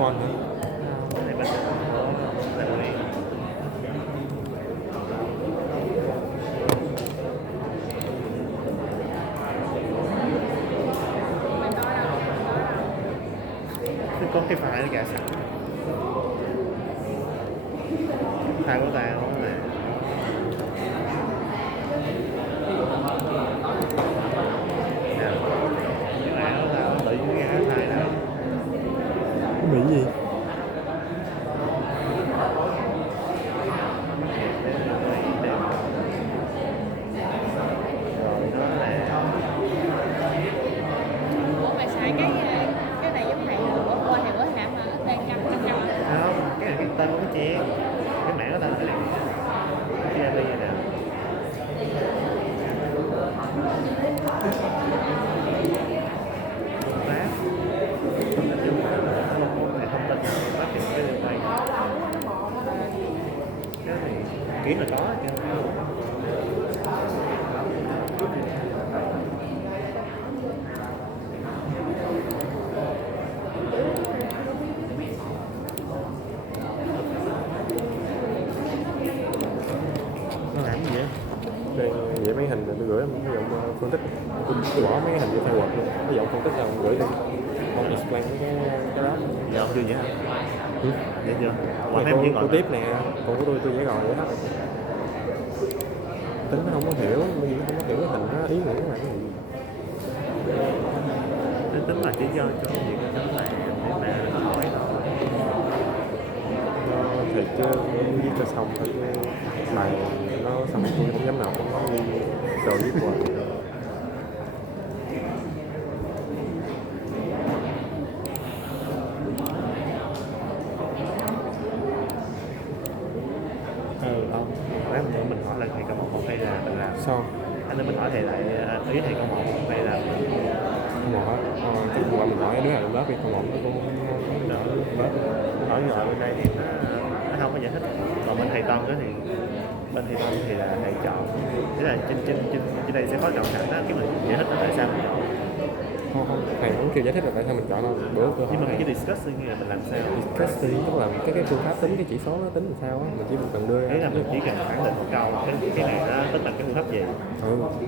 ngon hả? Cái này bên là nguyên. Có cái file nó gà sẵn, file của ta cũng là tự nhiên cái file nào Bị gì? rồi nó là Ủa mày xài cái này giống thầy bữa qua thì bữa hả mà đang trăm không, cái này cái tên của cái chén, cái mã của tên là cái này nè. Kiến là có chứ. Nó làm gì vậy? Đây vậy mấy hình tôi gửi em ví dụ phân tích, tôi bỏ mấy cái hình vô thay quật luôn, ví dụ phân tích là gửi đi, không explain cái đó. Giờ chưa vậy hả? Vậy chưa? Còn Này thêm những cô tiếp nè, còn của tôi dễ gọi vậy hết. Tính nó không có hiểu, mình không có hiểu cái hình nó ý nghĩa của bạn cái gì. Tính tính là chỉ cho việc đó là để mà hỏi thôi. Thì chứ viết cho xong thôi chứ bài nó xong tôi không dám nào không có ghi rồi viết qua. Không, nói mình hỏi là thầy câu một hay là mình làm Sao? anh nên mình hỏi thầy lại ý thầy câu một hay là Không một á, cái hôm qua mình hỏi đứa nào lớp đi, không một nó cũng đỡ bớt hỏi rồi bên đây thì nó không có giải thích, còn bên thầy Tân đó thì bên thầy Tân thì là thầy chọn, tức là trên đây sẽ có chọn sẵn đó, cái mình giải thích là tại sao mình chọn. không thầy cũng chưa giải thích là tại sao mình chọn đâu bữa tôi Nhưng mà hỏi cái discussing là mình làm sao discussing tức là cái phương pháp tính cái chỉ số nó tính làm sao á, mình chỉ cần đưa đấy là mình chỉ cần khẳng định một câu cái này nó tính là cái phương pháp gì,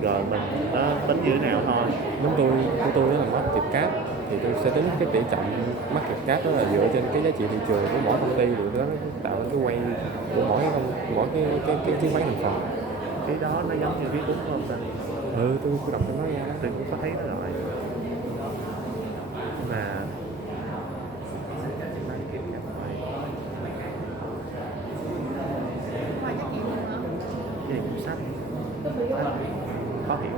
rồi mình nó tính như thế nào thôi. Giống của tôi đó là market cap thì tôi sẽ tính cái tỷ trọng market cap đó là dựa trên cái giá trị thị trường của mỗi công ty, rồi đó tạo cái quay của mỗi cái chứng khoán thành phần. Cái đó nó giống như viết đúng không ta? Tôi đọc cho nó ra Tôi cũng có thấy nó rồi mà ngoài trách nhiệm luôn hả? cái này cũng sách khó hiểu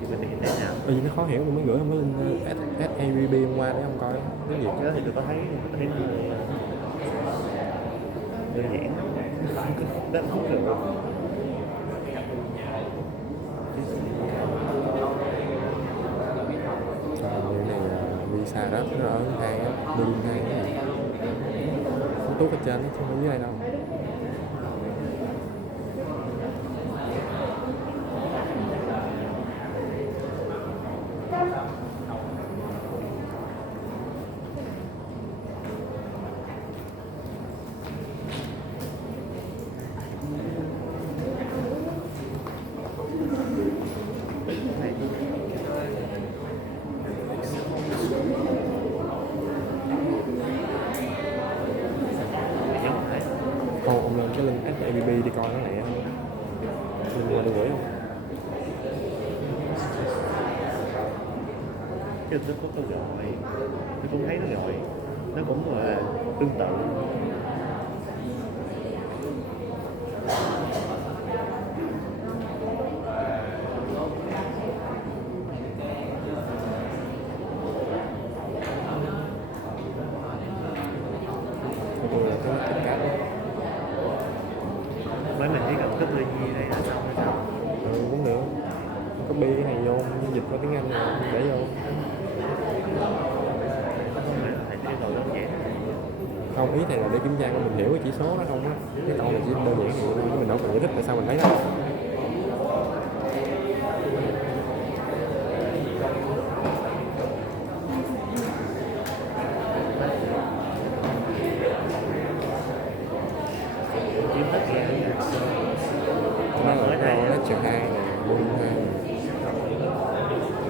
thì mình hiện thế nào. Nó khó hiểu, tôi mới gửi không có link SABB hôm qua để không coi cái gì. Cái đó thì tôi có thấy đơn giản rất không được. Người này visa đó nó ở hai building 2 cái gì nó tốt ở trên chứ không ở dưới đây đâu. Ông lên cái link SABB đi coi nó lẹ. Link qua tôi gửi không? Cái tôi có gọi tôi cũng thấy nó gọi nó cũng là tương tự. Tôi là cái market cap đó. Mấy mình chỉ cần copy như này là xong hay sao? Cũng được. Copy cái này vô, dịch qua tiếng Anh rồi để vô. Thầy thấy rồi đơn giản. Không, ý này là để kiểm tra coi mình hiểu cái chỉ số đó không á. Cái câu này chỉ đơn giản thì mình đâu cần giải thích tại sao mình lấy đó.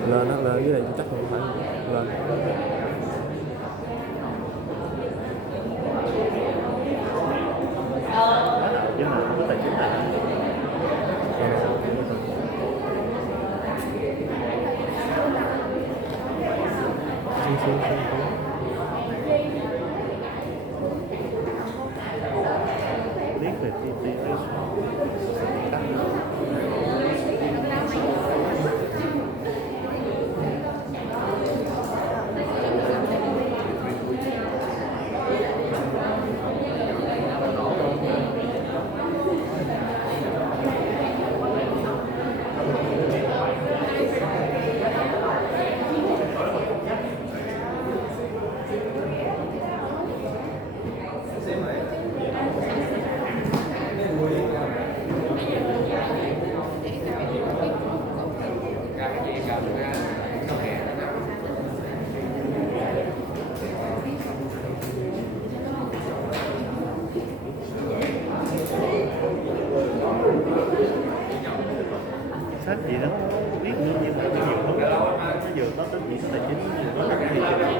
Lên đó, lên dưới đây chắc không phải lên. Chứ mà không có tài chính là Xuống. biết về chi cách sách gì đó biết nữa nhưng mà nó nhiều hơn nó vừa có tính gì có tài chính vừa có cái gì cái tên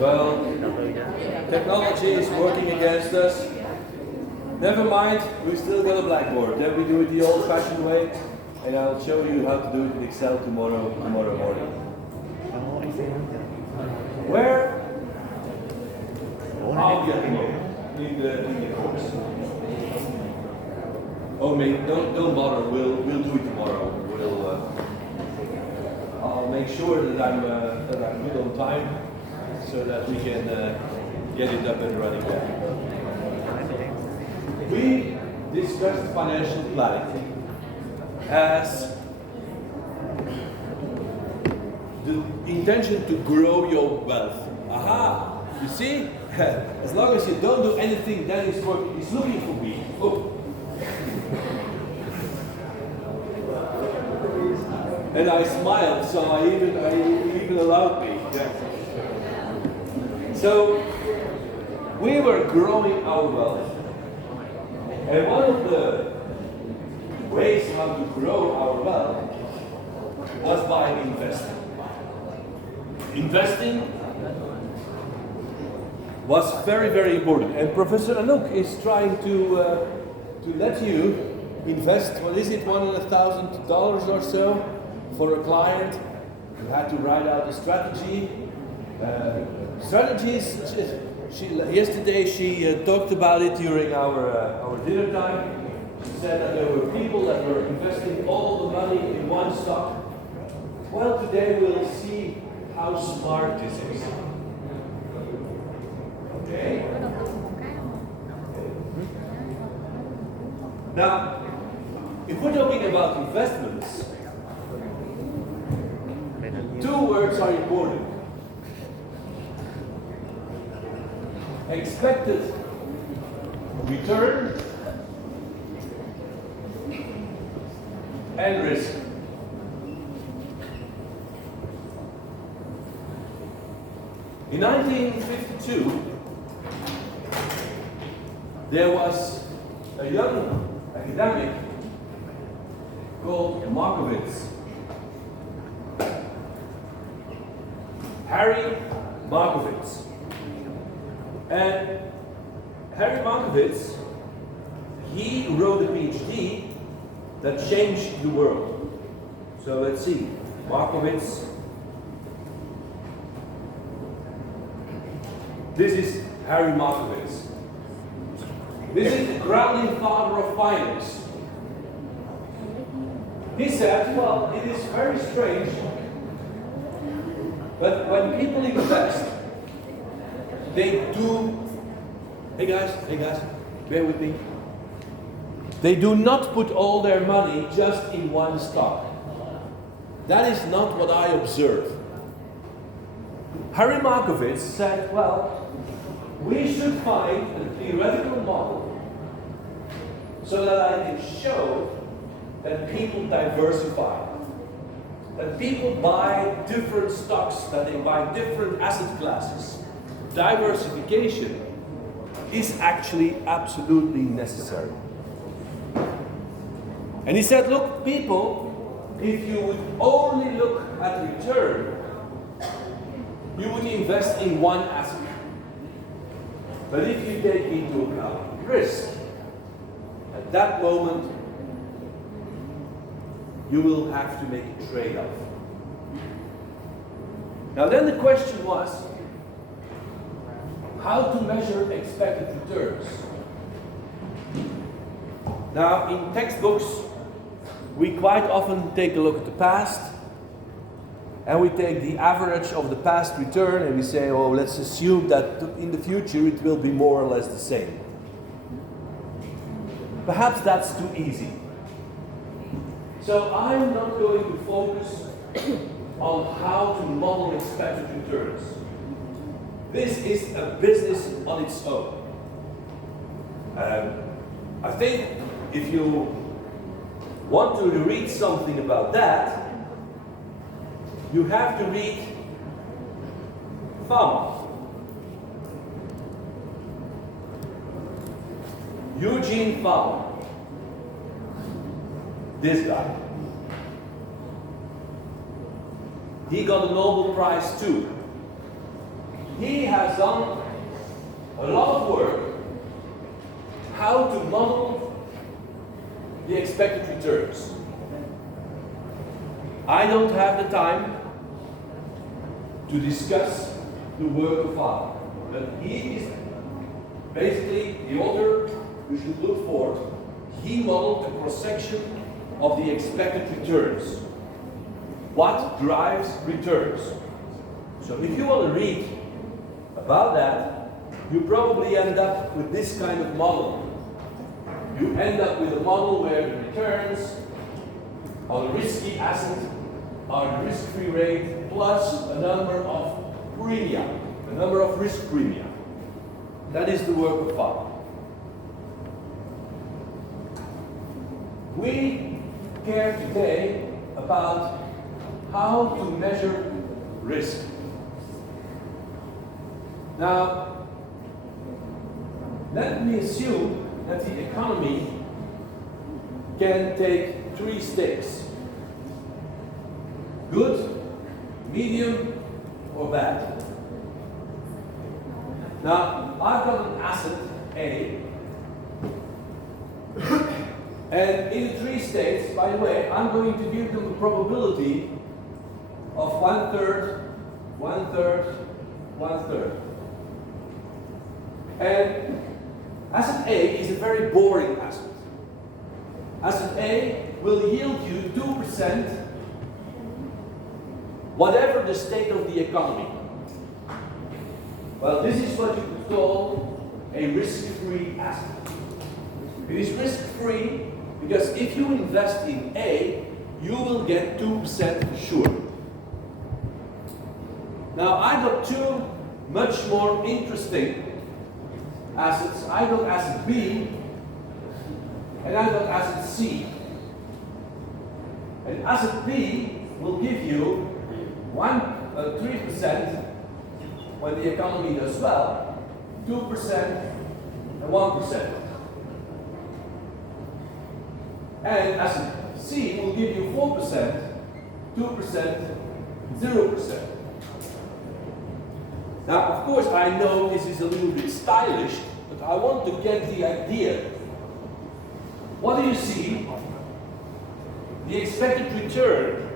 Well, technology is working against us. Never mind, we still got a blackboard. Then we do it the old-fashioned way, and I'll show you how to do it in Excel tomorrow morning. Where? I'll get in the course. Oh, mate, don't bother. We'll do it tomorrow. I'll make sure that I'm good on time, so that we can get it up and running back. We discussed financial planning as the intention to grow your wealth. Aha! You see? As long as you don't do anything, then it's working. It's looking for me. Oh. And I smiled, so I even allowed me. Yeah. So we were growing our wealth. And one of the ways how to grow our wealth was by investing. Investing was very, very important. And Professor Anouk is trying to let you invest, what is it, $100,000 or so for a client. You had to write out a strategy. Strategies, yesterday she talked about it during our dinner time. She said that there were people that were investing all the money in one stock. Well, today we'll see how smart this is. Okay? Now, if we're talking about investments, two words are important. Expected return and risk. In 1952, there was a young academic called Markowitz. Harry Markowitz. And Harry Markowitz, he wrote a PhD that changed the world. So let's see, Markowitz. This is Harry Markowitz. This is the grounding father of finance. He said, well, it is very strange, but when people invest, they do, hey guys, bear with me. They do not put all their money just in one stock. That is not what I observe. Harry Markowitz said, well, we should find a theoretical model so that I can show that people diversify, that people buy different stocks, that they buy different asset classes. Diversification is actually absolutely necessary. And he said, look, people, if you would only look at return, you would invest in one asset. But if you take into account risk, at that moment, you will have to make a trade-off. Now then the question was, how to measure expected returns? Now in textbooks, we quite often take a look at the past, and we take the average of the past return and we say, oh, let's assume that in the future it will be more or less the same. Perhaps that's too easy. So I'm not going to focus on how to model expected returns. This is a business on its own. I think if you want to read something about that, you have to read Fama. Eugene Fama. This guy. He got a Nobel Prize too. He has done a lot of work how to model the expected returns. I don't have the time to discuss the work of Fama, but he is basically the author you should look for. He modeled the cross-section of the expected returns. What drives returns? So if you want to read about that, you probably end up with this kind of model. You end up with a model where the returns on a risky asset are the risk-free rate plus a number of premium, a number of risk premium. That is the work of Fama. We care today about how to measure risk. Now, let me assume that the economy can take 3 states: good, medium, or bad. Now, I've got an asset, A, and in the 3 states, by the way, I'm going to give them a probability of 1/3, 1/3, 1/3. And asset A is a very boring asset. Asset A will yield you 2%, whatever the state of the economy. Well, this is what you could call a risk-free asset. It is risk-free because if you invest in A, you will get 2% sure. Now, I got 2 much more interesting assets. I got asset B and I got asset C. And asset B will give you 3% when the economy does well, 2% and 1%. And asset C will give you 4%, 2%, 0%. Now, of course, I know this is a little bit stylish, but I want to get the idea. What do you see? The expected return,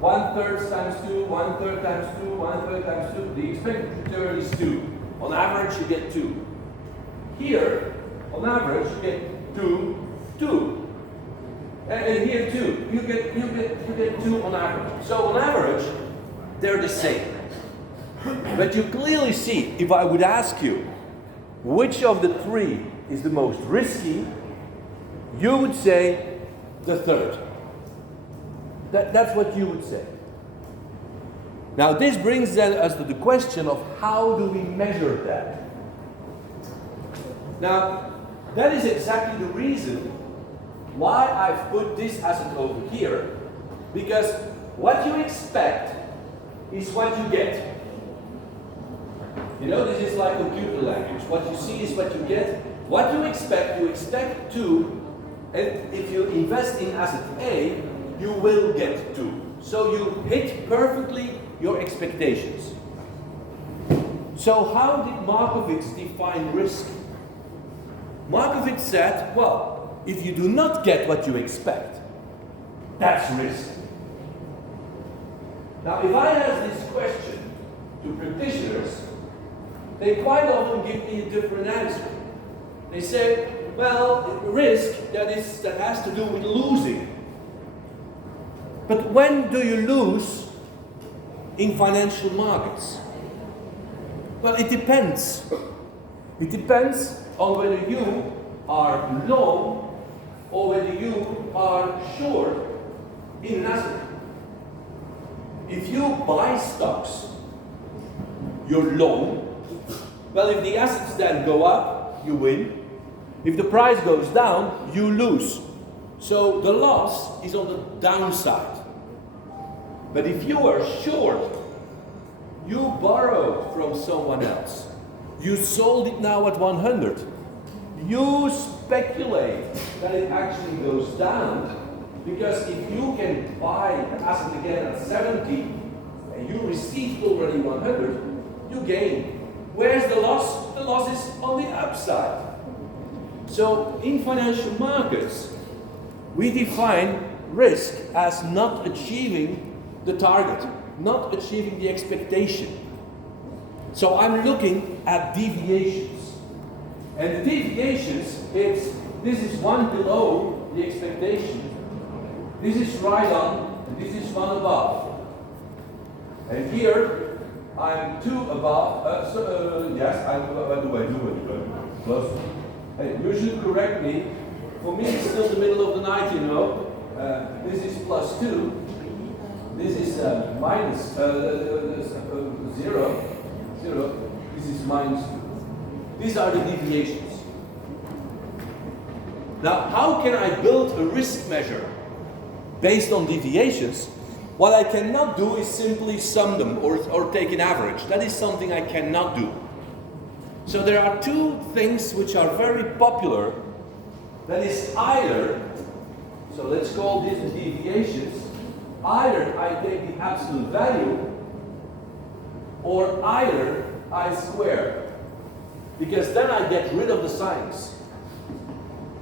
1/3 times 2, 1/3 times 2, 1/3 times 2. The expected return is 2. On average, you get 2. Here, on average, you get 2, 2. And here too, you get 2 on average. So on average, they're the same. But you clearly see, if I would ask you, which of the 3 is the most risky, you would say the 3rd. That's what you would say. Now this brings then us to the question of how do we measure that? Now, that is exactly the reason why I've put this asset over here, because what you expect is what you get. You know, this is like computer language. What you see is what you get. What you expect 2, and if you invest in asset A, you will get 2. So you hit perfectly your expectations. So how did Markowitz define risk? Markowitz said, well, if you do not get what you expect, that's risk. Now, if I ask this question to practitioners, they quite often give me a different answer. They say, well, risk, that has to do with losing. But when do you lose in financial markets? Well, it depends. It depends on whether you are long or whether you are short in an asset. If you buy stocks, you're long. Well, if the assets then go up, you win. If the price goes down, you lose. So the loss is on the downside. But if you are short, you borrowed from someone else. You sold it now at 100. You speculate that it actually goes down, because if you can buy an asset again at 70 and you received already 100, you gain. Where's the loss? The loss is on the upside. So in financial markets, we define risk as not achieving the target, not achieving the expectation. So I'm looking at deviations. And the deviations, this is 1 below the expectation, this is right on, and this is 1 above. And here, I'm 2 above, yes, what do I do? Close. Hey, you should correct me. For me, it's still the middle of the night, you know. This is +2. This is minus 0. This is -2. These are the deviations. Now, how can I build a risk measure based on deviations? What I cannot do is simply sum them or take an average. That is something I cannot do. So there are 2 things which are very popular. That is either, so let's call these deviations, either I take the absolute value or either I square. Because then I get rid of the signs.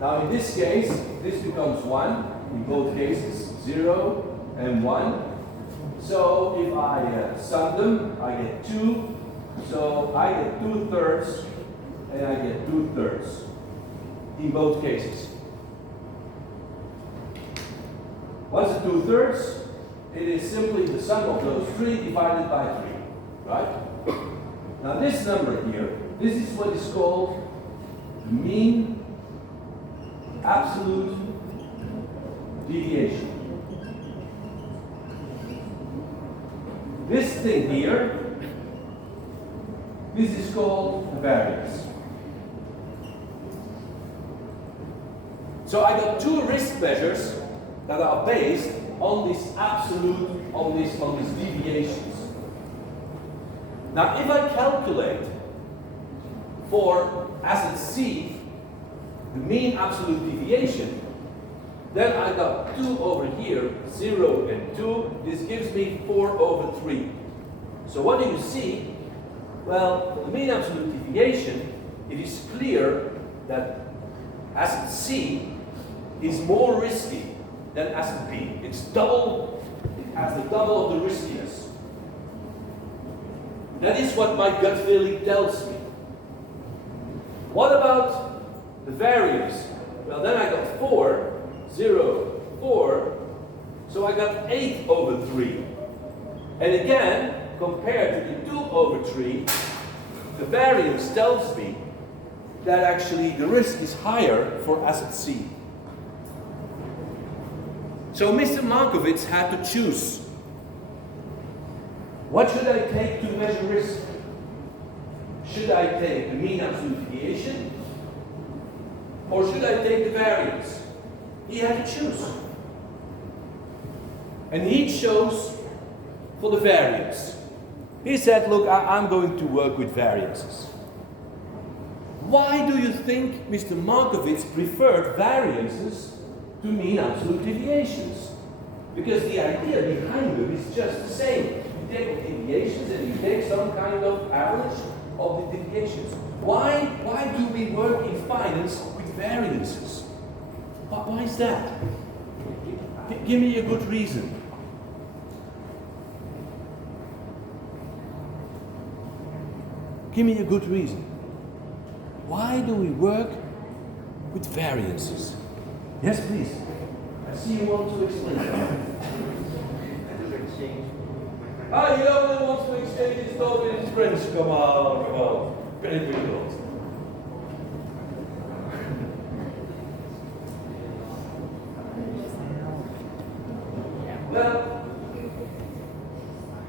Now in this case, this becomes 1. In both cases, 0 and 1. So if I sum them, I get 2. So I get 2/3 and I get 2/3 in both cases. What's the 2/3? It is simply the sum of those 3 divided by 3, right? Now this number here, this is what is called the mean absolute deviation. This thing here, this is called the variance. So I got 2 risk measures that are based on this absolute, on these deviations. Now if I calculate for asset C the mean absolute deviation, then I got 2 over here, 0 and 2. This gives me 4/3. So what do you see? Well, the mean absolute deviation, it is clear that asset C is more risky than asset B. It has the double of the riskiness. That is what my gut feeling tells me. What about the variance? Well, then I got 4, 0, 4, so I got 8/3. And again, compared to the 2/3, the variance tells me that actually the risk is higher for asset C. So Mr. Markowitz had to choose. What should I take to measure risk? Should I take the mean absolute deviation? Or should I take the variance? He had to choose. And he chose for the variance. He said, look, I'm going to work with variances. Why do you think Mr. Markowitz preferred variances to mean absolute deviations? Because the idea behind them is just the same. You take the deviations and you take some kind of average of the deviations. Why do we work in finance with variances? Why is that? Give me a good reason. Give me a good reason. Why do we work with variances? Yes, please. I see you want to explain that. Ah, you only want to exchange his talk in French. Come on. Very difficult. Well,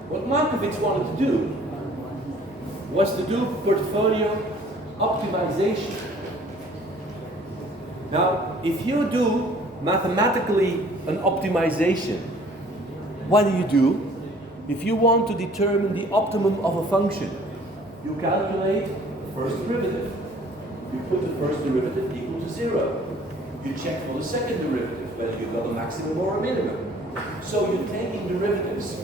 what Markowitz wanted to do was to do portfolio optimization. Now, if you do mathematically an optimization, what do? If you want to determine the optimum of a function, you calculate the first derivative. You put the first derivative equal to 0. You check for the second derivative, whether you've got a maximum or a minimum. So you're taking derivatives.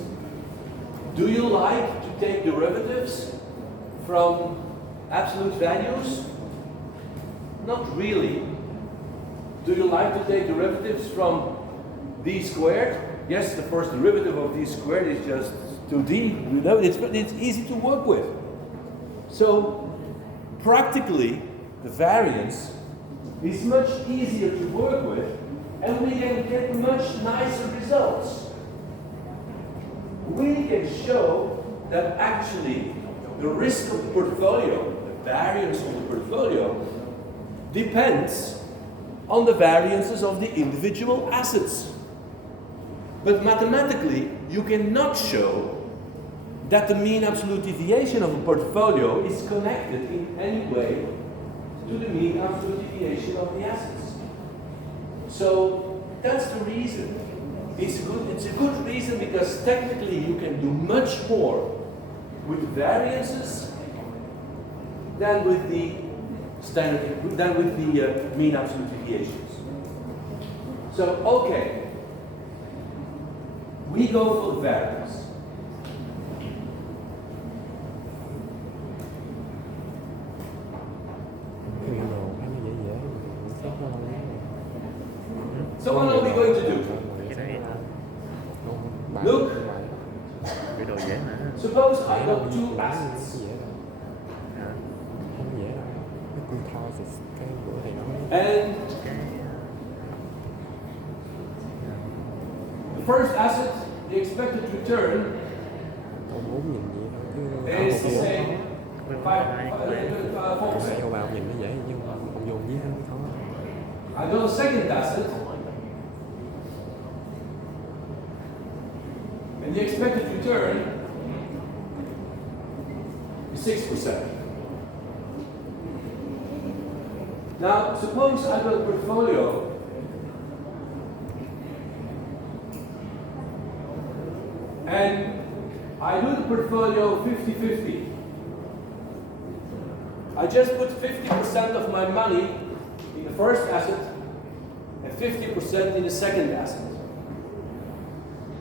Do you like to take derivatives from absolute values? Not really. Do you like to take derivatives from d squared? Yes, the first derivative of d squared is just 2d. You know, it's easy to work with. So practically, the variance is much easier to work with, and we can get much nicer results. We can show that actually the risk of the portfolio, the variance of the portfolio, depends on the variances of the individual assets. But mathematically, you cannot show that the mean absolute deviation of a portfolio is connected in any way to the mean absolute deviation of the assets. So that's the reason. It's a good reason because technically you can do much more with variances than with the mean absolute deviations. So okay, we go for the variance. So what are we going to do? Look, suppose I got two assets. And the first asset, the expected return is say 4%. I got a second asset, and the expected return is 6%. Now, suppose I got a portfolio and I do the portfolio 50-50. I just put 50% of my money in the first asset and 50% in the second asset.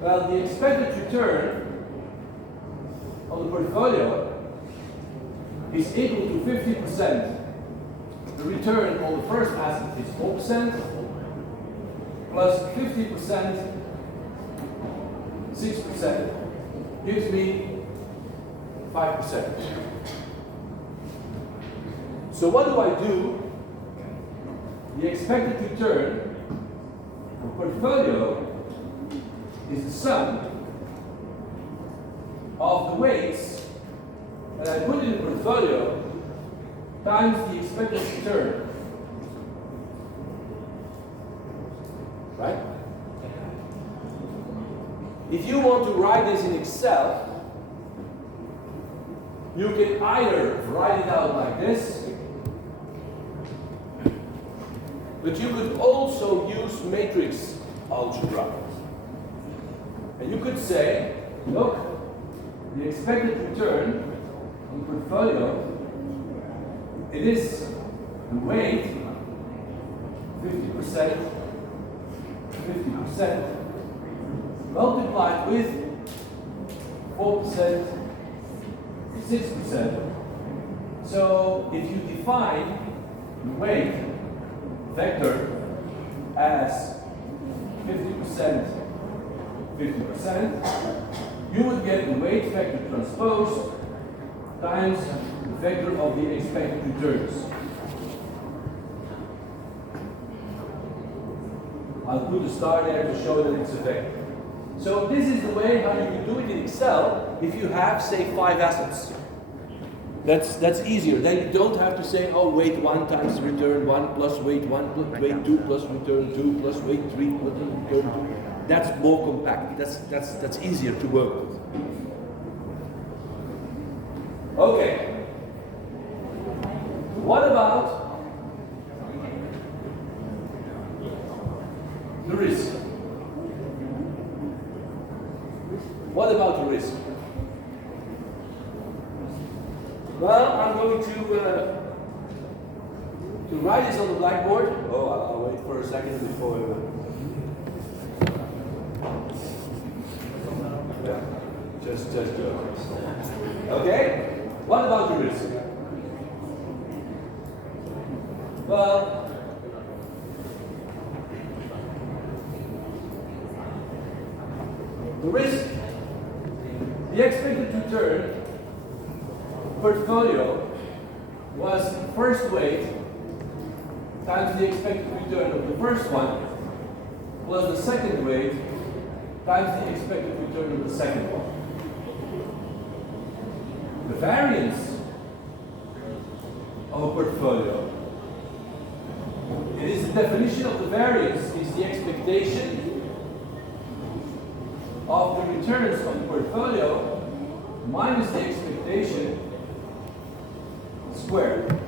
Well, the expected return on the portfolio is equal to 50%. The return on the first asset is 4%, plus 50%, 6%, gives me 5%. So what do? The expected return on the portfolio is the sum of the weights that I put in the portfolio times the expected return. Right? if you want to write this in Excel, you can either write it out like this, but you could also use matrix algebra. And you could say, look, the expected return on portfolio, it is the weight 50%, 50% multiplied with 4%, 6%. So if you define the weight vector as 50%, 50%, you would get the weight vector transpose times the vector of the expected returns. I'll put a star there to show that it's a vector. So this is the way how you can do it in Excel if you have, say, 5 assets. That's easier. Then you don't have to say, oh, weight 1 times return 1 plus weight 1 plus weight 2 plus return 2 plus weight 3 plus return 2. That's more compact. That's easier to work with. Okay. What about the risk? What about the risk? Well, I'm going to write this on the blackboard. Oh, I'll wait for a second before. Yeah, just do it. Okay. What about the risk? Well, the risk, the expected return portfolio was first weight times the expected return of the first one plus the second weight times the expected return of the second one. The variance of a portfolio, it is the definition of the variance is the expectation of the returns on the portfolio minus the expectation squared.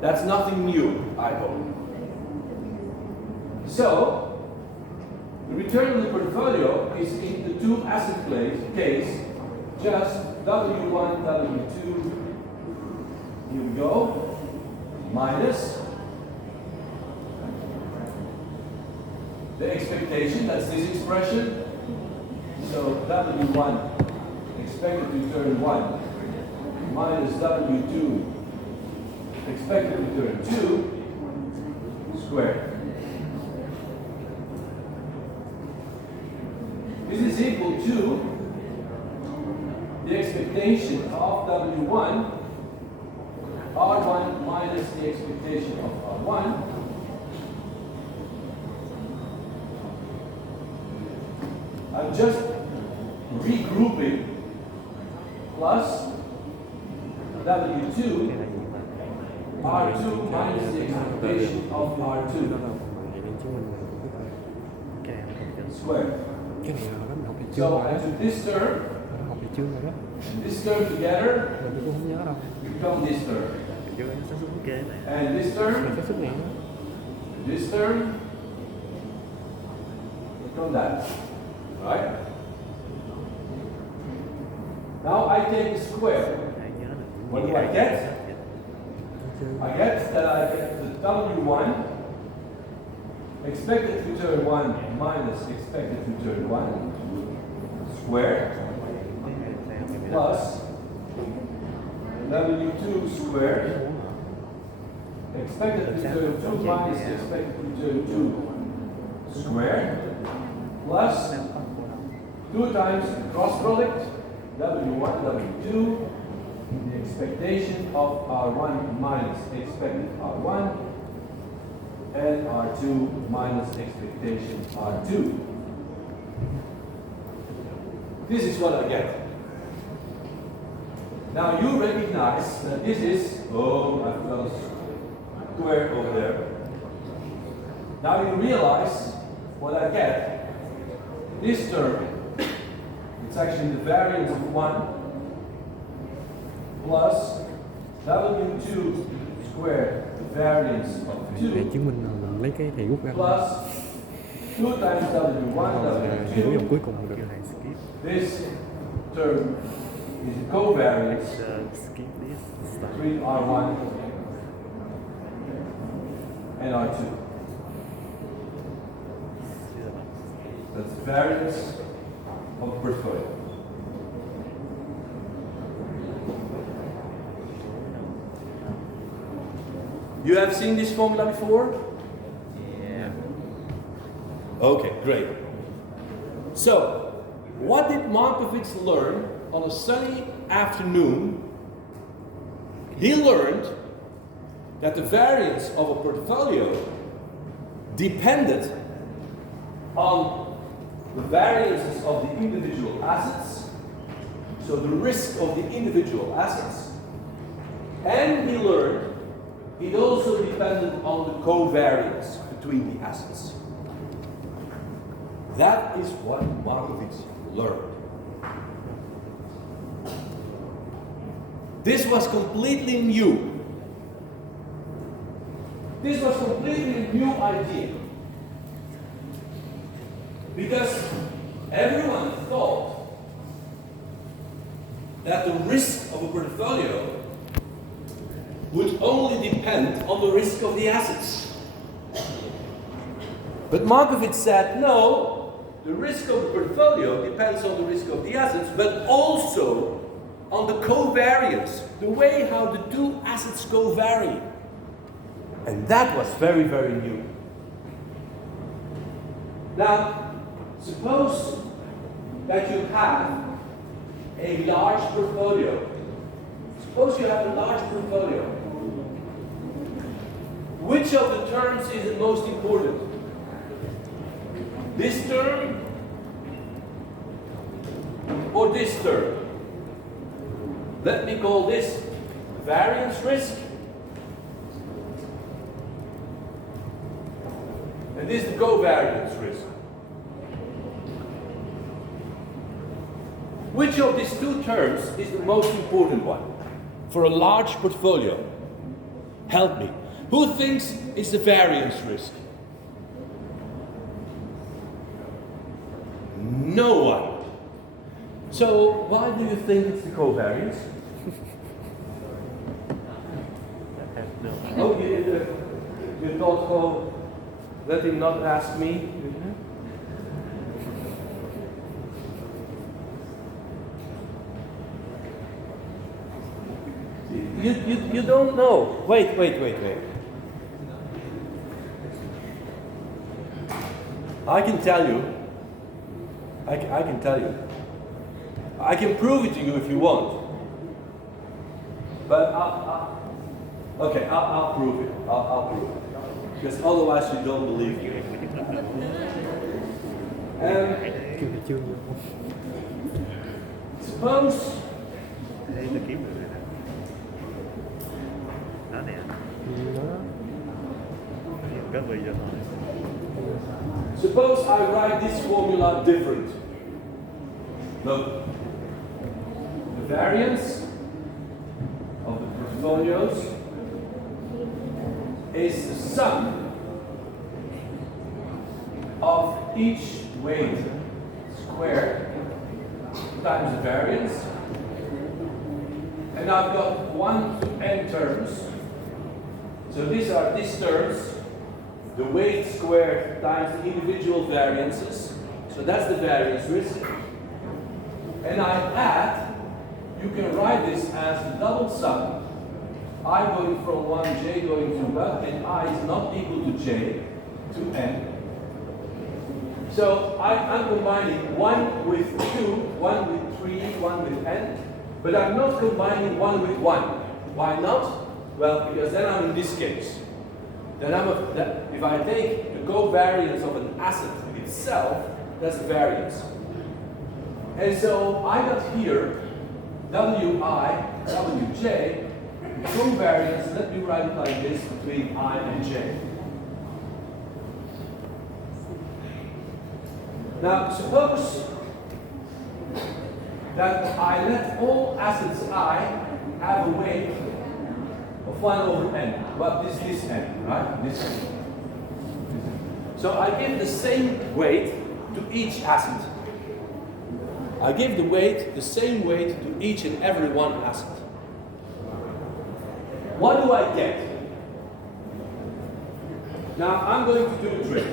That's nothing new, I hope. So, the return on the portfolio is in the 2 asset case, just W1, W2, here we go, minus the expectation, that's this expression. So W1, expected return 1, minus W2, expected return 2, squared. This is equal to the expectation of W1, R1 minus the expectation of R1, I'm just regrouping plus W2, R2 minus the expectation of R2 squared. Cái này là mình học về So I took this term, học về chương rồi đó, this term together, mình cũng không nhớ đâu. become this term. And this term, Mình có sức này đó. this term, become that. Right? Now I take the square. What do I get? I get that I get the W1 expected return 1 minus expected return 1 squared plus W2 squared expected return 2 minus expected return 2 squared plus 2 times cross product W1, W2, the expectation of R1 minus expected R1 and R2 minus expectation R2. This is what I get. Now you recognize that this is, oh, I've got a square over there. Now you realize what I get. This term It's actually the variance of 1 plus W2 squared, the variance of Để 2 chứng minh là mình lấy cái thầy rút ra. plus 2 times W1, Hiểu dòng W2. cuối cùng được. Kiểu này skip. This term is a covariance Skip this stuff. between R1 and R2. That's the variance of the portfolio. You have seen this formula before? Yeah. Okay, great. So, what did Markovits learn on a sunny afternoon? He learned that the variance of a portfolio depended on the variances of the individual assets, so the risk of the individual assets, and he learned it also depended on the covariance between the assets. That is what Markovits learned. This was completely new. This was completely a new idea. Because everyone thought that the risk of a portfolio would only depend on the risk of the assets. But Markovits said, no, the risk of the portfolio depends on the risk of the assets, but also on the covariance, the way how the two assets co-vary. And that was very, very new. Now, suppose that you have a large portfolio. Suppose you have a large portfolio. Which of the terms is the most important? This term or this term? Let me call this variance risk. And this is the covariance risk. Which of these two terms is the most important one for a large portfolio? Help me. Who thinks it's the variance risk? No one. So why do you think it's the covariance? Oh, you thought, oh, let him not ask me. You don't know. Wait. I can tell you. I can tell you. I can prove it to you if you want. But I'll prove it. I'll prove it. Because otherwise you don't believe me. Suppose Đây là kiếm được rồi nè. Đó nè. Các vị cho nói. Suppose I write this formula different. Look, the variance of the portfolios is the sum of each weight squared times the variance. And I've got 1 to n terms. So these are these terms, the weight squared times the individual variances. So that's the variance risk. And I add, you can write this as the double sum. I going from 1, j going to 1, and I is not equal to j, to n. So I'm combining 1 with 2, 1 with 3, 1 with n, but I'm not combining 1 with 1. Why not? Well, because then I'm in this case. Then if I take the covariance of an asset itself, that's the variance. And so I got here Wi, Wj, covariance, let me write it like this, between I and j. Now suppose that I let all assets I have a weight of 1 over n. Well, this n, right? This n. So I give the same weight to each asset. I give the same weight to each and every one asset. What do I get? Now I'm going to do a trick.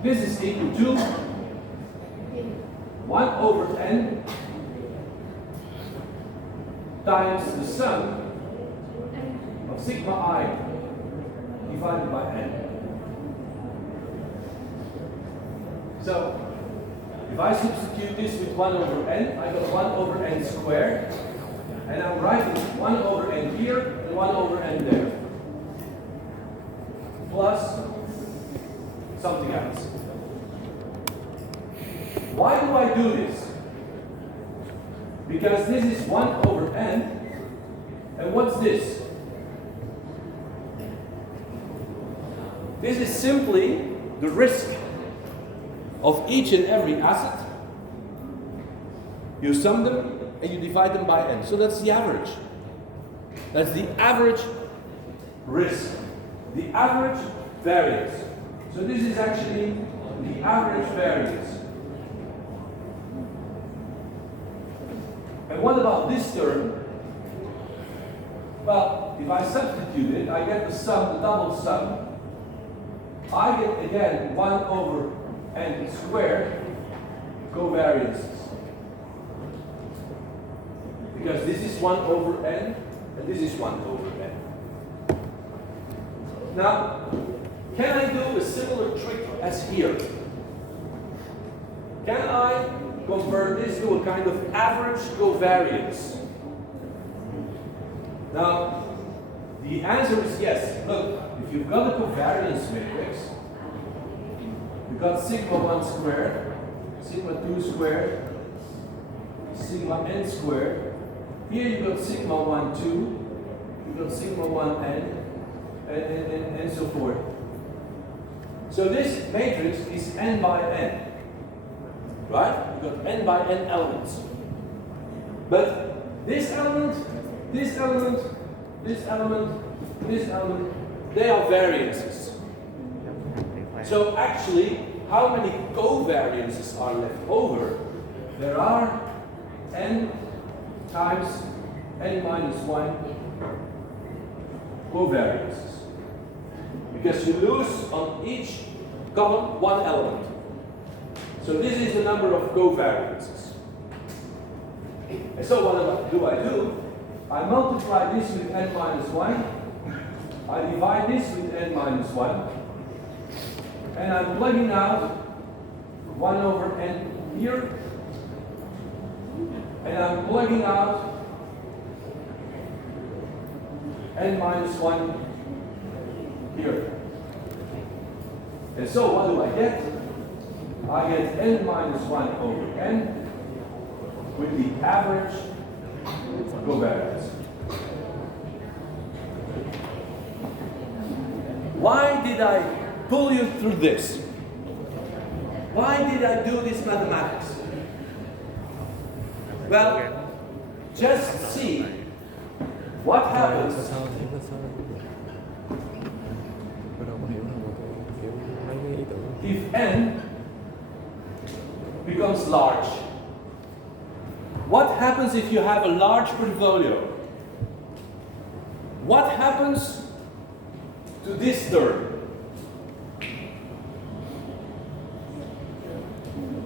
This is equal to 1 over n times the sum of sigma I divided by n. So, if I substitute this with 1 over n, I got 1 over n squared, and I'm writing 1 over n here and 1 over n there, plus something else. Why do I do this? Because this is 1 over n, and what's this? This is simply the risk of each and every asset. You sum them and you divide them by n. So that's the average. That's the average risk, the average variance. So this is actually the average variance. And what about this term? Well, if I substitute it, I get the sum, the double sum. I get again 1 over n squared covariances. Because this is 1 over n and this is 1 over n. Now, can I do a similar trick as here? Can I convert this to a kind of average covariance? Now, the answer is yes. Look, if you've got a covariance matrix, you've got sigma 1 squared, sigma 2 squared, sigma n squared. Here you've got sigma 1, 2, you've got sigma 1 n, and so forth. So this matrix is n by n. Right? You've got n by n elements. But this element, this element, this element, this element, they are variances. So actually, how many covariances are left over? There are n times n minus 1 covariances. Because you lose on each column 1 element. So this is the number of covariances. And so what do? I multiply this with n minus 1. I divide this with n minus 1. And I'm plugging out 1 over n here. And I'm plugging out n minus 1 here. And so what do I get? I get n minus 1 over n with the average covariance. Why did I pull you through this? Why did I do this mathematics? Well, just see what happens if n becomes large. What happens if you have a large portfolio? What happens to this term?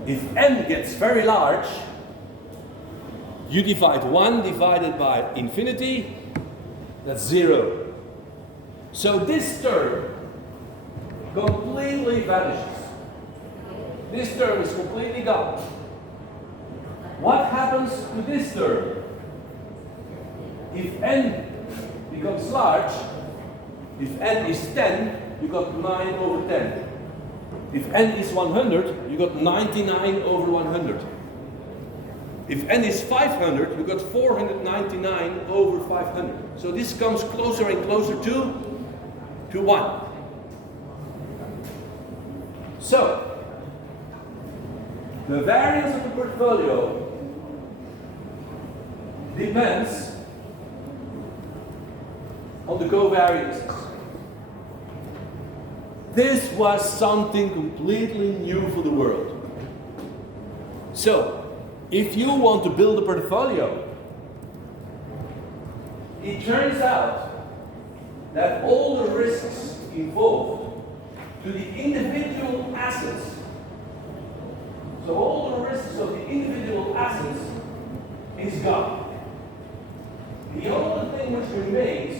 If n gets very large, you divide 1 divided by infinity, that's 0. So this term completely vanishes. This term is completely gone. What happens to this term? If n becomes large, if n is 10, you got 9 over 10. If n is 100, you got 99 over 100. If n is 500, you got 499 over 500. So this comes closer and closer to 1. So, the variance of the portfolio depends on the covariances. This was something completely new for the world. So, if you want to build a portfolio, it turns out that all the risks involved to the individual assets, so all the risks of the individual assets is gone. The only thing which remains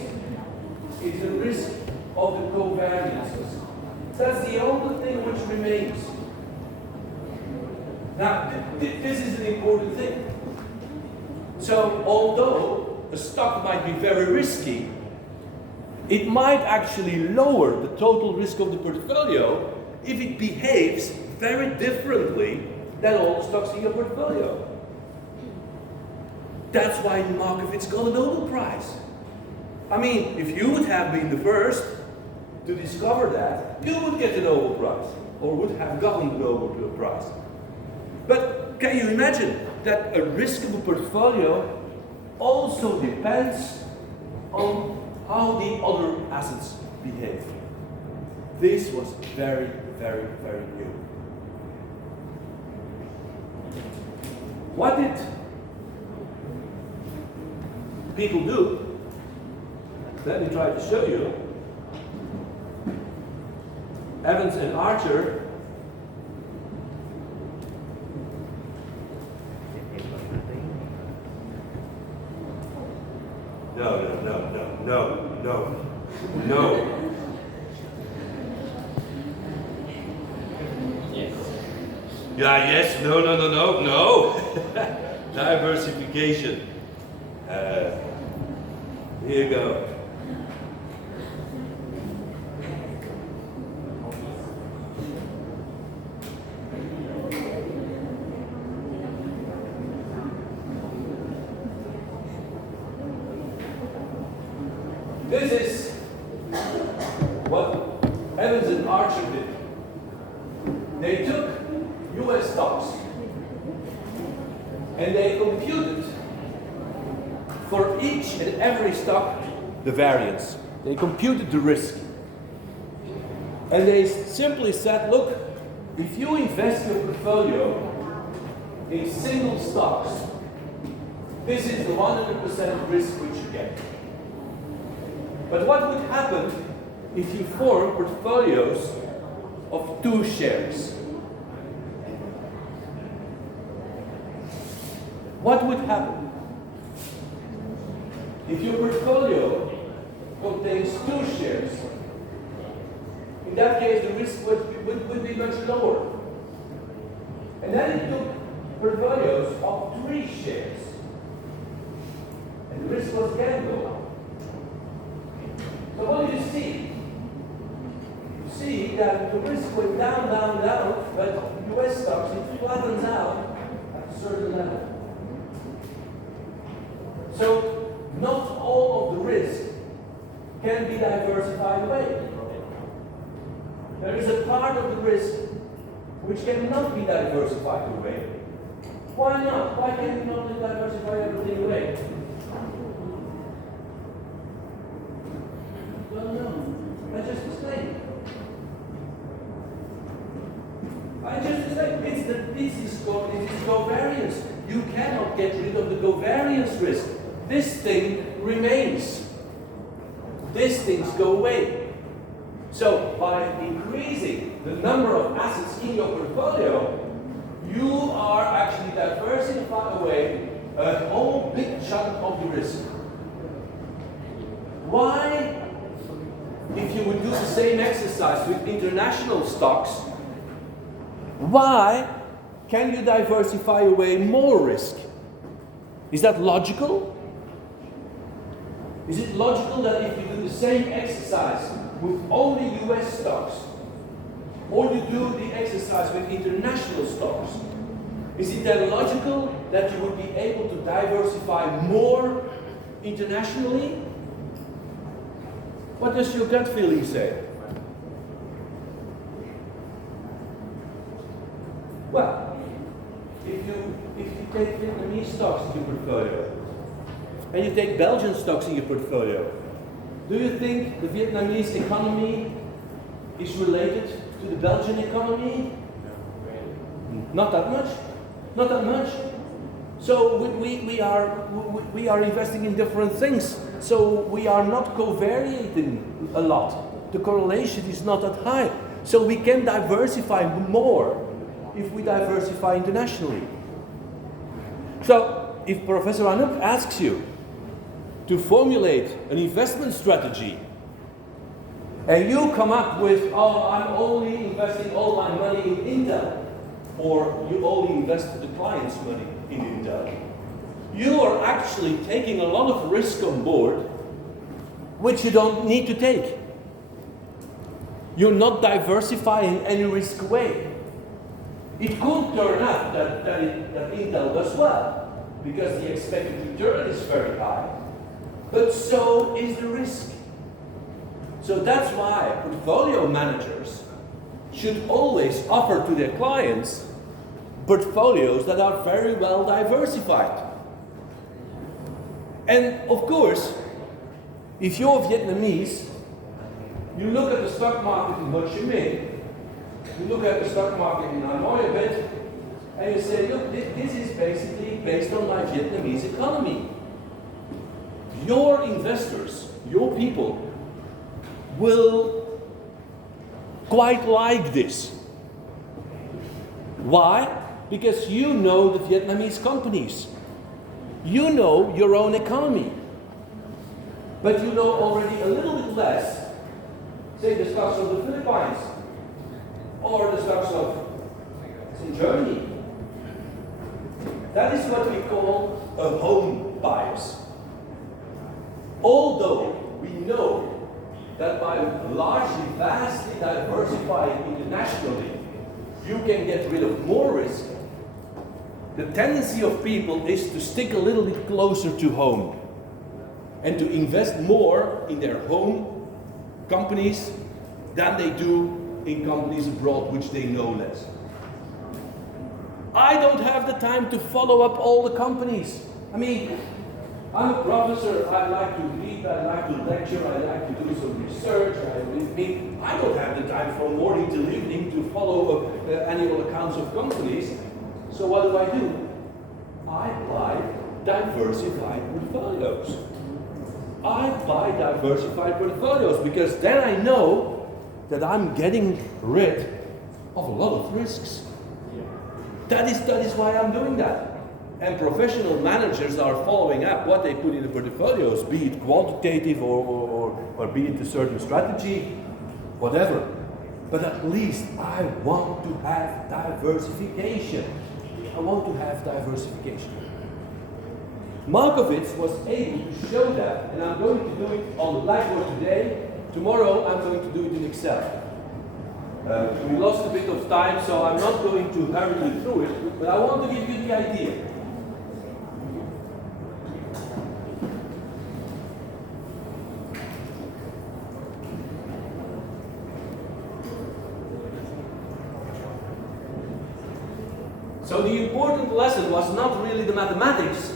is the risk of the covariances. That's the only thing which remains. Now, this is an important thing. So, although a stock might be very risky, it might actually lower the total risk of the portfolio if it behaves very differently than all the stocks in your portfolio. That's why Markowitz got a Nobel Prize. I mean, if you would have been the first to discover that, you would get the Nobel Prize, or would have gotten the Nobel Prize. But can you imagine that a risk of a portfolio also depends on how the other assets behave? This was very, very, very new. What did people do? Let me try to show you. Evans and Archer No. Yes. Yeah, yes, no. Diversification. Here you go. This is what Evans and Archer did. They took US stocks and they computed for each and every stock the variance. They computed the risk. And they simply said, look, if you invest your portfolio in single stocks, this is the 100% risk which you get. But what would happen if you form portfolios of 2 shares? What would happen if your portfolio contains 2 shares? In that case, the risk would be much lower. And then it took portfolios of 3 shares. And the risk was again lower. So what do you see? You see that the risk went down, but US stocks, it flattens out at a certain level. So not all of the risk can be diversified away. There is a part of the risk which cannot be diversified away. Why not? Why can we not diversify everything away? Well, no. I just explained. This is covariance. You cannot get rid of the covariance risk. This thing remains. These things go away. So by increasing the number of assets in your portfolio, you are actually diversifying away a whole big chunk of the risk. Why, if you would do the same exercise with international stocks, why can you diversify away more risk? Is that logical? Is it logical that if you do the same exercise with only US stocks, or you do the exercise with international stocks, Is it then logical that you would be able to diversify more internationally? What does your gut feeling say? Well, if you take Vietnamese stocks in your portfolio, and you take Belgian stocks in your portfolio, do you think the Vietnamese economy is related to the Belgian economy? Not that much. Not that much. So we are investing in different things. So we are not covariating a lot. The correlation is not that high. So we can diversify more if we diversify internationally. So if Professor Anouk asks you to formulate an investment strategy, and you come up with, oh, I'm only investing all my money in Intel, or you only invest the client's money in Intel, you are actually taking a lot of risk on board which you don't need to take. You're not diversifying any risk away. It could turn out that Intel does well, because the expected return is very high, but so is the risk. So that's why portfolio managers should always offer to their clients portfolios that are very well diversified. And of course, if you're Vietnamese, you look at the stock market in Ho Chi Minh, you look at the stock market in Hanoi a bit, and you say, look, this is basically based on my Vietnamese economy. Your investors, your people, will quite like this. Why? Because you know the Vietnamese companies. You know your own economy. But you know already a little bit less, say, the stocks of the Philippines, or the stocks of, say, Germany. That is what we call a home bias. Although we know that by largely, vastly diversifying internationally, you can get rid of more risk, the tendency of people is to stick a little bit closer to home and to invest more in their home companies than they do in companies abroad, which they know less. I don't have the time to follow up all the companies. I mean, I'm a professor, I like to read, I like to lecture, I like to do some research. I don't have the time from morning till evening to follow annual accounts of companies. So what do? I buy diversified portfolios. I buy diversified portfolios because then I know that I'm getting rid of a lot of risks. That is why I'm doing that. And professional managers are following up what they put in the portfolios, be it quantitative or be it a certain strategy, whatever. But at least I want to have diversification. I want to have diversification. Markowitz was able to show that, and I'm going to do it on the blackboard today. Tomorrow I'm going to do it in Excel. We lost a bit of time, so I'm not going to hurry you through it, but I want to give you the idea. So the important lesson was not really the mathematics.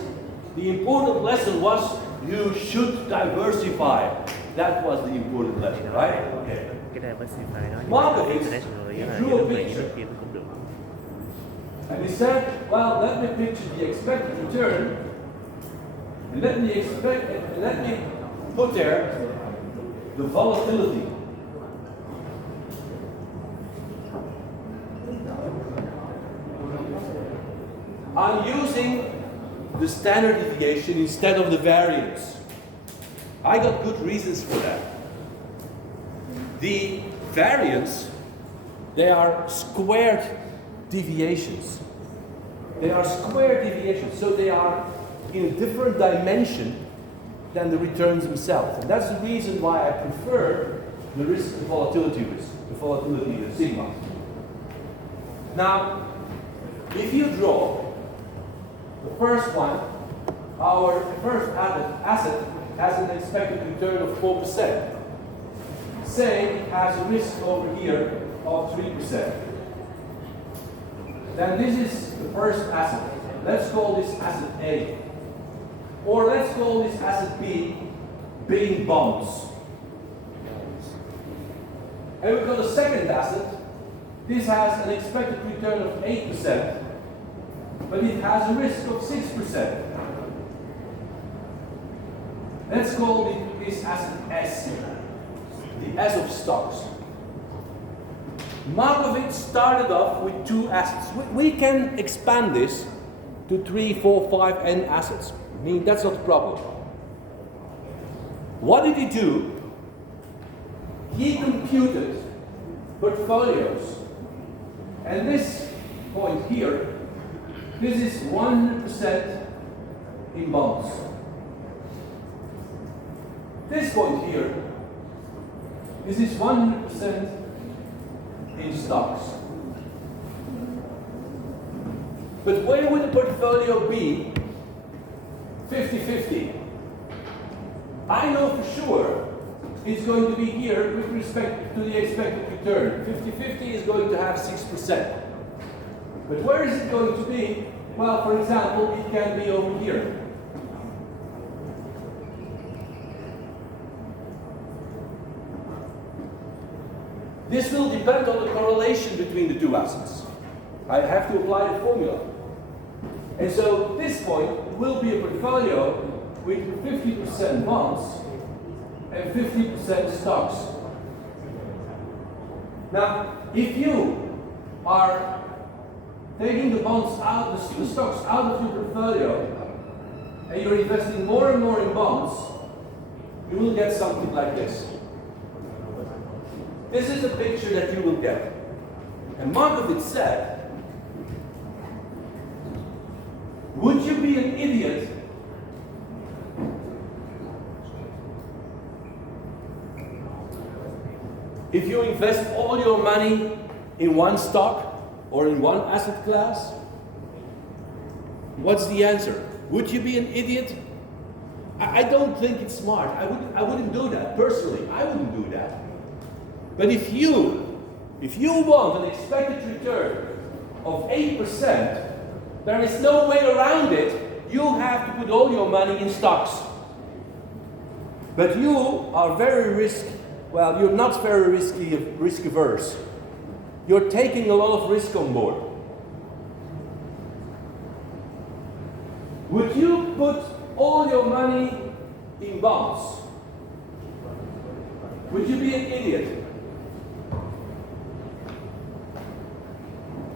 The important lesson was you should diversify. That was the important lesson, right? Okay. Cái diversify đó Markowitz international với là drew a nước này picture. nước kia nó cũng được. And he said, well, let me picture the expected return. And let me put there the volatility. I'm using the standard deviation instead of the variance. I got good reasons for that. The variance, they are squared deviations. They are squared deviations, so they are in a different dimension than the returns themselves. And that's the reason why I prefer the risk and volatility risk, the volatility, the sigma. Now, if you draw the first one, our first asset has an expected return of 4%. Say it has a risk over here of 3%. Then this is the first asset. Let's call this asset A. Or let's call this asset B, being bonds. And we've got a second asset. This has an expected return of 8%, but it has a risk of 6%. Let's call this asset S, the S of stocks. Markovits started off with 2 assets. We can expand this to 3, 4, 5, n assets. I mean, that's not a problem. What did he do? He computed portfolios. And this point here, this is 100% in bonds. This point here, this is 100% in stocks. But where would the portfolio be 50-50? I know for sure it's going to be here with respect to the expected return. 50-50 is going to have 6%. But where is it going to be? Well, for example, it can be over here. This will depend on the correlation between the 2 assets. I have to apply the formula. And so this point will be a portfolio with 50% bonds and 50% stocks. Now, if you are taking the bonds out, the stocks out of your portfolio, and you're investing more and more in bonds, you will get something like this. This is the picture that you will get. And Markovits said, would you be an idiot if you invest all your money in one stock or in one asset class? What's the answer? Would you be an idiot? I don't think it's smart. I wouldn't do that. Personally, I wouldn't do that. But if you want an expected return of 8%, there is no way around it. You have to put all your money in stocks. But you are you're not very risk averse. You're taking a lot of risk on board. Would you put all your money in bonds? Would you be an idiot?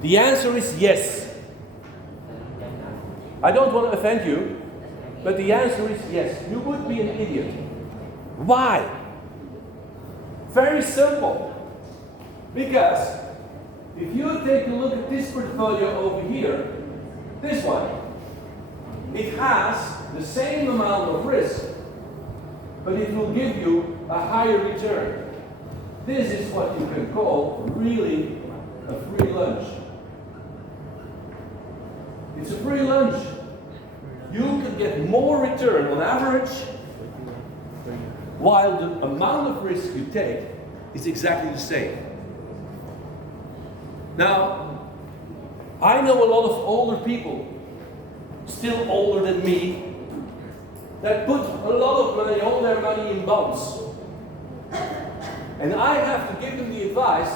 The answer is yes. I don't want to offend you, but the answer is yes. You would be an idiot. Why? Very simple. Because if you take a look at this portfolio over here, this one, it has the same amount of risk, but it will give you a higher return. This is what you can call really a free lunch. It's a free lunch. You can get more return on average, while the amount of risk you take is exactly the same. Now, I know a lot of older people, still older than me, that put a lot of money, all their money in bonds. And I have to give them the advice,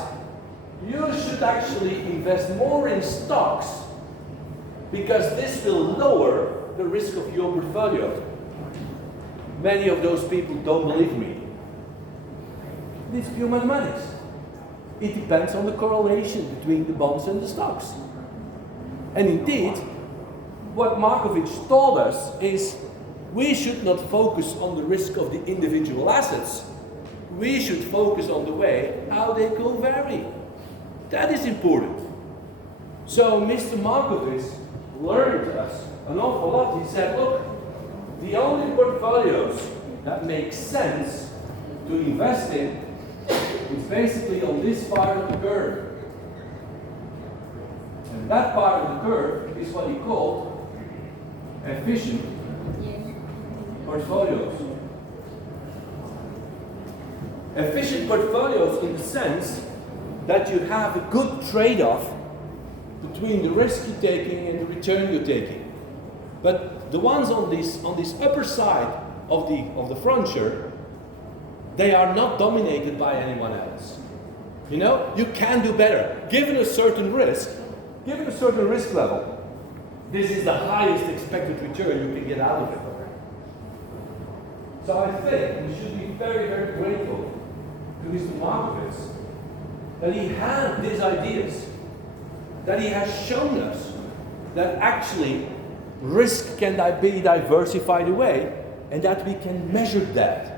you should actually invest more in stocks, because this will lower the risk of your portfolio. Many of those people don't believe me. It's pure mathematics. It depends on the correlation between the bonds and the stocks. And indeed, what Markovits told us is we should not focus on the risk of the individual assets. We should focus on the way how they will vary. That is important. So Mr. Markovits learned us an awful lot. He said, look, the only portfolios that make sense to invest in is basically on this part of the curve. And That part of the curve is what he called efficient portfolios. Efficient portfolios in the sense that you have a good trade-off between the risk you're taking and the return you're taking. But the ones on this upper side of the frontier, they are not dominated by anyone else. You know, you can do better. Given a certain risk level, this is the highest expected return you can get out of it. So I think we should be very, very grateful to Mr. Markowitz that he had these ideas, that he has shown us that actually risk can be diversified away and that we can measure that.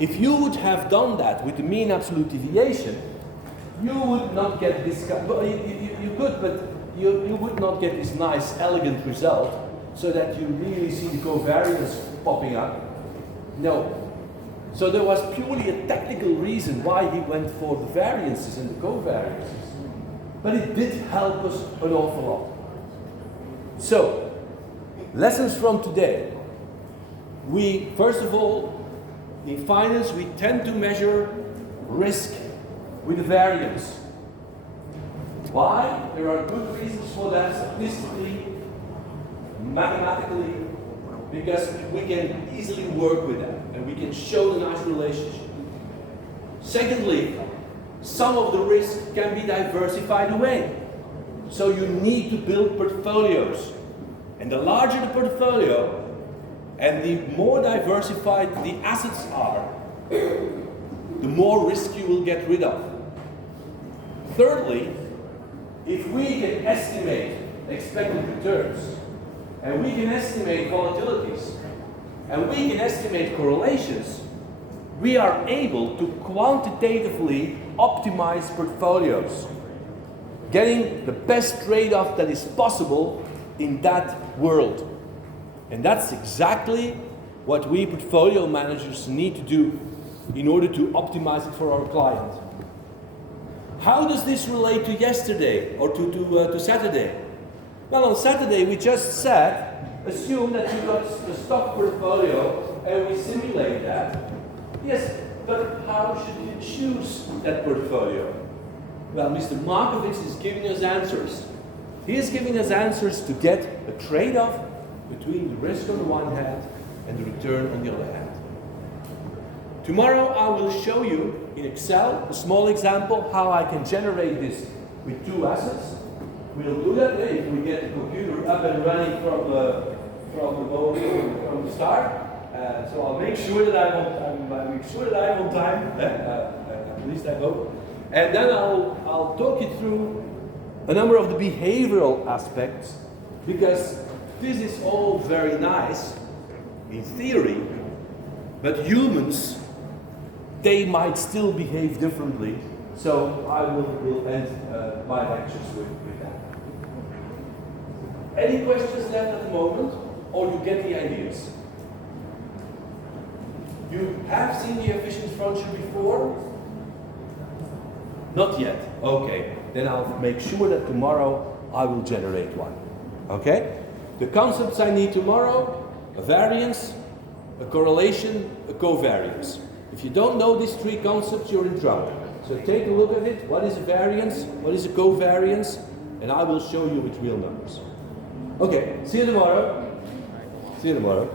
If you would have done that with the mean absolute deviation, you would not get this, well, you could, but you would not get this nice, elegant result so that you really see the covariance popping up. No. So there was purely a technical reason why he went for the variances and the covariances. But it did help us an awful lot. So, lessons from today. We, first of all, in finance, we tend to measure risk with variance. Why? There are good reasons for that statistically, mathematically, because we can easily work with that and we can show the nice relationship. Secondly, some of the risk can be diversified away. So you need to build portfolios. And the larger the portfolio and the more diversified the assets are, the more risk you will get rid of. Thirdly, if we can estimate expected returns, and we can estimate volatilities, and we can estimate correlations, we are able to quantitatively optimize portfolios, getting the best trade-off that is possible in that world. And that's exactly what we portfolio managers need to do in order to optimize it for our client. How does this relate to yesterday or to Saturday? Well, on Saturday we just said, assume that you got the stock portfolio and we simulate that. Yes, but how should you choose that portfolio? Well, Mr. Markowitz is giving us answers. He is giving us answers to get a trade-off between the risk on the one hand and the return on the other hand. Tomorrow I will show you in Excel, a small example, how I can generate this with two assets. We'll do that if we get the computer up and running from the start. So I'll make sure that I'm on time. At least I hope. And then I'll talk you through a number of the behavioral aspects, because this is all very nice in theory, but humans, they might still behave differently. So I will end my lectures with that. Any questions left at the moment, or you get the ideas? You have seen the efficient frontier before? Not yet. Okay. Then I'll make sure that tomorrow I will generate one. Okay? The concepts I need tomorrow: a variance, a correlation, a covariance. If you don't know these three concepts, you're in trouble. So take a look at it. What is a variance? What is a covariance? And I will show you with real numbers. Okay, see you tomorrow. See you tomorrow.